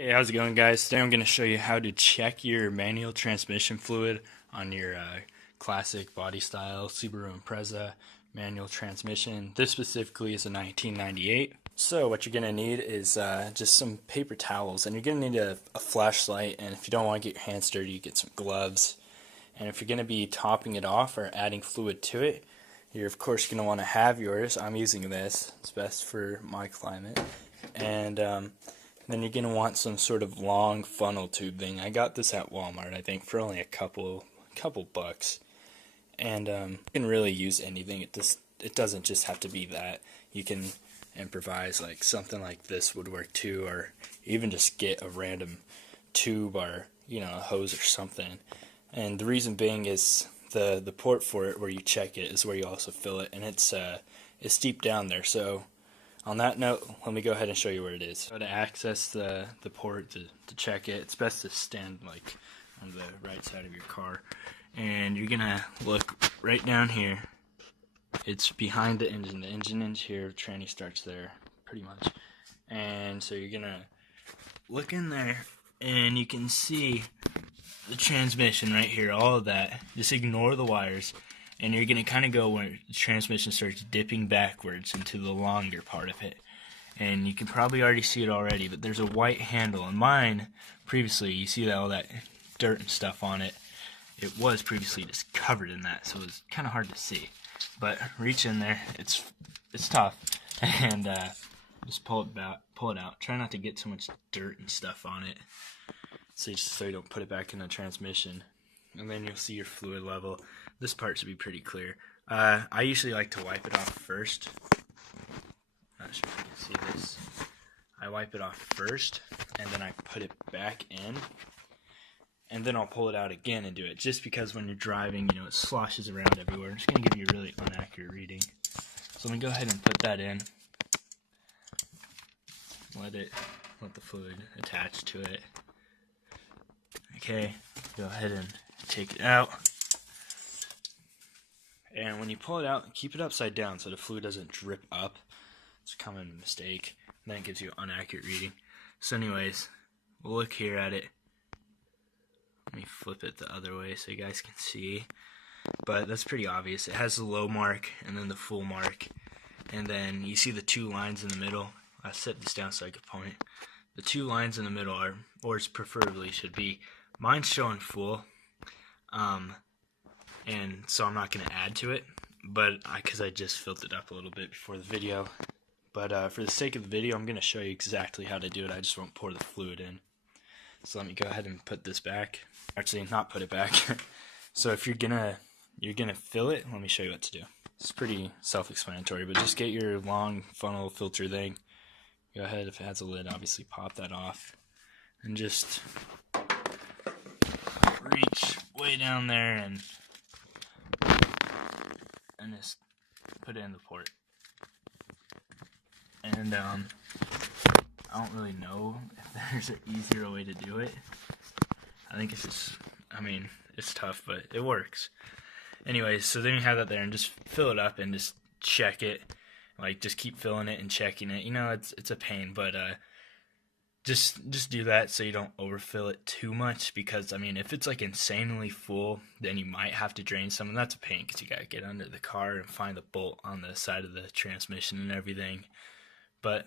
Hey, how's it going, guys? Today I'm going to show you how to check your manual transmission fluid on your classic body style Subaru Impreza manual transmission. This specifically is a 1998. So what you're going to need is just some paper towels, and you're going to need a flashlight, and if you don't want to get your hands dirty, you get some gloves. And if you're going to be topping it off or adding fluid to it, you're of course going to want to have yours. I'm using this. It's best for my climate. And then you're going to want some sort of long funnel tube thing. I got this at Walmart, I think, for only a couple bucks. And you can really use anything. It doesn't just have to be that. You can improvise, like something like this would work too, or even just get a random tube or a hose or something. And the reason being is the port for it where you check it is where you also fill it, and it's deep down there. So on that note, let me go ahead and show you where it is. So to access the port to check it, it's best to stand like on the right side of your car, and you're gonna look right down here. It's behind the engine. The engine is here, tranny starts there pretty much. And so you're gonna look in there and you can see the transmission right here, all of that. Just ignore the wires, and you're gonna kind of go where the transmission starts dipping backwards into the longer part of it. And you can probably already see it already, but there's a white handle. And mine, previously, you see that all that dirt and stuff on it. It was previously just covered in that, so it was kind of hard to see. But reach in there, it's tough, and just pull it out. Try not to get too much dirt and stuff on it, so you don't put it back in the transmission. And then you'll see your fluid level. This part should be pretty clear. I usually like to wipe it off first. Not sure if you can see this. I wipe it off first, and then I put it back in, and then I'll pull it out again and do it, just because when you're driving, it sloshes around everywhere. It's going to give you a really inaccurate reading. So let me go ahead and put that in. Let the fluid attach to it. Okay, go ahead and take it out. And when you pull it out, keep it upside down so the fluid doesn't drip up. It's a common mistake. And then it gives you an inaccurate reading. So anyways, we'll look here at it. Let me flip it the other way so you guys can see. But that's pretty obvious. It has the low mark and then the full mark. And then you see the two lines in the middle. I set this down so I could point. The two lines in the middle are, or it's preferably should be, mine's showing full. And so I'm not going to add to it, but because I just filled it up a little bit before the video. But for the sake of the video, I'm going to show you exactly how to do it. I just won't pour the fluid in. So let me go ahead and put this back. Actually, not put it back. So if you're gonna fill it, let me show you what to do. It's pretty self-explanatory, but just get your long funnel filter thing. Go ahead, if it has a lid, obviously pop that off, and just reach way down there and just put it in the port. And I don't really know if there's an easier way to do it. I think it's just, it's tough, but it works. Anyways, so then you have that there, and just fill it up and just check it. Like, just keep filling it and checking it. It's a pain, but just do that so you don't overfill it too much, because if it's like insanely full, then you might have to drain some, and that's a pain because you gotta get under the car and find the bolt on the side of the transmission and everything. But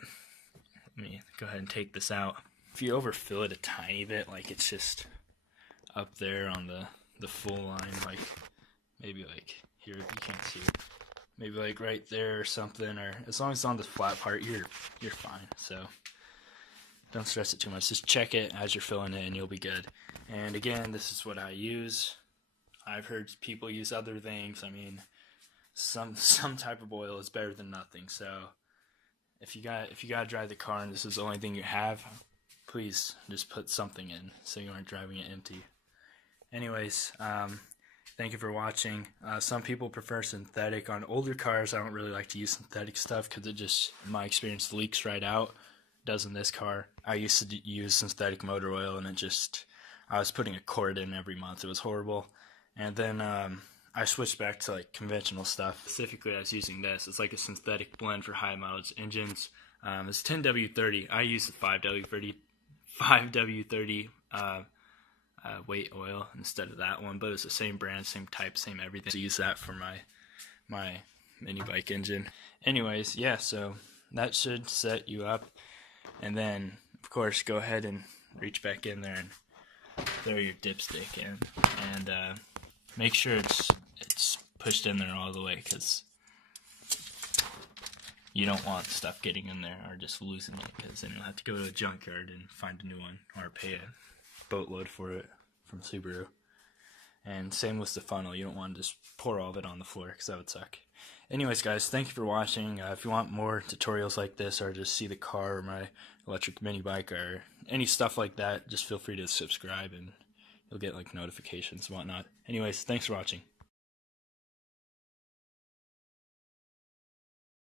let me go ahead and take this out. If you overfill it a tiny bit, like it's just up there on the full line, like maybe like here, if you can't see, maybe like right there or something, or as long as it's on the flat part, you're fine. So don't stress it too much. Just check it as you're filling it and you'll be good. And again, this is what I use. I've heard people use other things. Some type of oil is better than nothing. So if you gotta drive the car and this is the only thing you have, please just put something in so you aren't driving it empty. Anyways, thank you for watching. Some people prefer synthetic. On older cars, I don't really like to use synthetic stuff because it just, in my experience, leaks right out. It does in this car. I used to use synthetic motor oil, and I was putting a quart in every month. It was horrible. And then I switched back to like conventional stuff. Specifically, I was using this. It's like a synthetic blend for high mileage engines. It's 10W30. I use the 5W30 5W30 weight oil instead of that one, but it's the same brand, same type, same everything. So I use that for my mini bike engine. Anyways, yeah, so that should set you up, and then of course go ahead and reach back in there and throw your dipstick in, and make sure it's pushed in there all the way, because you don't want stuff getting in there or just losing it, because then you'll have to go to a junkyard and find a new one or pay a boatload for it from Subaru. And same with the funnel, you don't want to just pour all of it on the floor, because that would suck. Anyways guys, thank you for watching. If you want more tutorials like this, or just see the car or my electric mini bike or any stuff like that, just feel free to subscribe and you'll get like notifications and whatnot. Anyways, thanks for watching.